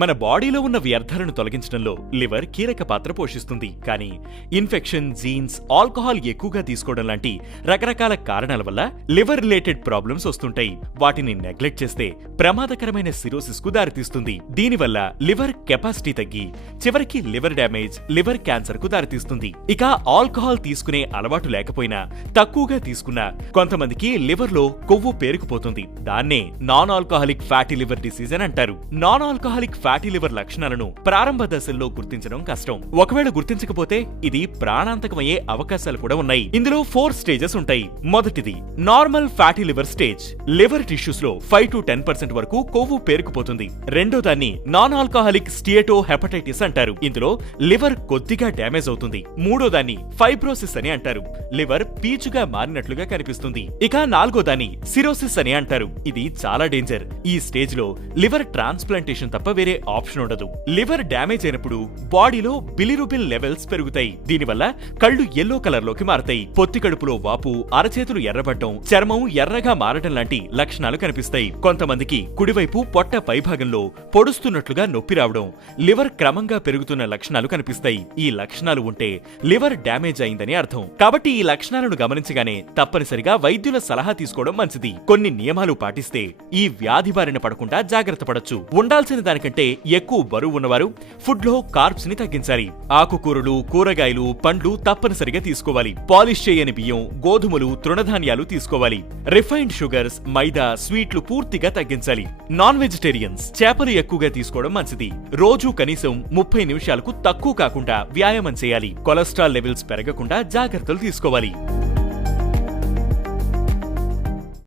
మన బాడీలో ఉన్న వ్యర్థాలను తొలగించడంలో లివర్ కీలక పాత్ర పోషిస్తుంది. కానీ ఇన్ఫెక్షన్, జీన్స్, ఆల్కహాల్ ఎక్కువగా తీసుకోవడం లాంటి రకరకాల కారణాల వల్ల లివర్ రిలేటెడ్ ప్రాబ్లమ్స్ వస్తుంటాయి. వాటిని నెగ్లెక్ట్ చేస్తే ప్రమాదకరమైన సిరోసిస్ కు దారితీస్తుంది. దీనివల్ల లివర్ కెపాసిటీ తగ్గి చివరికి లివర్ డ్యామేజ్, లివర్ క్యాన్సర్ కు దారితీస్తుంది. ఇక ఆల్కహాల్ తీసుకునే అలవాటు లేకపోయినా తక్కువగా తీసుకున్నా కొంతమందికి లివర్ లో కొవ్వు పేరుకుపోతుంది. దాన్నే non alcoholic fatty liver disease అని అంటారు. నాన్ ఆల్కహాలిక్ ఫ్యాటీ లివర్ లక్షణాలను ప్రారంభ దశల్లో గుర్తించడం కష్టం. ఒకవేళ గుర్తించకపోతే ఇది ప్రాణాంతకమయ్యే అవకాశాలు కూడా ఉన్నాయి. ఇందులో 4 స్టేజెస్ ఉంటాయి. మొదటిది normal fatty liver stage. Liver tissues లో 5 to 10% వరకు కొవ్వు పేరుకుపోతుంది. రెండో దాన్ని నాన్ ఆల్కహాలిక్ స్టియేటో హెపటైటిస్ అంటారు. ఇందులో లివర్ కొద్దిగా డ్యామేజ్ అవుతుంది. మూడో దాన్ని ఫైబ్రోసిస్ అని అంటారు. లివర్ పీచుగా మారినట్లుగా కనిపిస్తుంది. ఇక నాలుగో దాన్ని సిరోసిస్ అని అంటారు. ఇది చాలా డేంజర్. ఈ స్టేజ్ లో లివర్ ట్రాన్స్ప్లాంటేషన్ తప్ప వేరే ఆప్షన్ ఉండదు. లివర్ డ్యామేజ్ అయినప్పుడు బాడీలో బిలిరుబిన్ లెవెల్స్ పెరుగుతాయి. దీనివల్ల కళ్ళు ఎల్లో కలర్ లోకి మారతాయి. పొత్తి కడుపులో వాపు, అరచేతులు ఎర్రబడ్డం, చర్మం ఎర్రగా మారడం లాంటి లక్షణాలు కనిపిస్తాయి. కొంతమందికి కుడివైపు పొట్ట పైభాగంలో పొడుస్తున్నట్లుగా నొప్పి రావడం, లివర్ క్రమంగా పెరుగుతున్న లక్షణాలు కనిపిస్తాయి. ఈ లక్షణాలు ఉంటే లివర్ డ్యామేజ్ అయిందని అర్థం. కాబట్టి ఈ లక్షణాలను గమనించగానే తప్పనిసరిగా వైద్యుల సలహా తీసుకోవడం మంచిది. కొన్ని నియమాలు పాటిస్తే ఈ వ్యాధి బారిన పడకుండా జాగ్రత్త పడొచ్చు. ఉండాల్సిన దానికంటే ఎక్కువ బరువు ఉన్నవారు ఫుడ్ లో కార్బ్స్ ని తగ్గించాలి. ఆకుకూరలు, కూరగాయలు, పండ్లు తప్పనిసరిగా తీసుకోవాలి. పాలిష్ చేయని బియ్యం, గోధుమలు, తృణధాన్యాలు తీసుకోవాలి. రిఫైన్డ్ షుగర్స్, మైదా, స్వీట్లు పూర్తిగా తగ్గించాలి. నాన్ వెజిటేరియన్స్ చేపలు ఎక్కువగా తీసుకోవడం మంచిది. రోజు కనీసం 30 నిమిషాలకు తక్కువ కాకుండా వ్యాయామం చేయాలి. కొలెస్ట్రాల్ లెవెల్స్ పెరగకుండా జాగ్రత్తలు తీసుకోవాలి.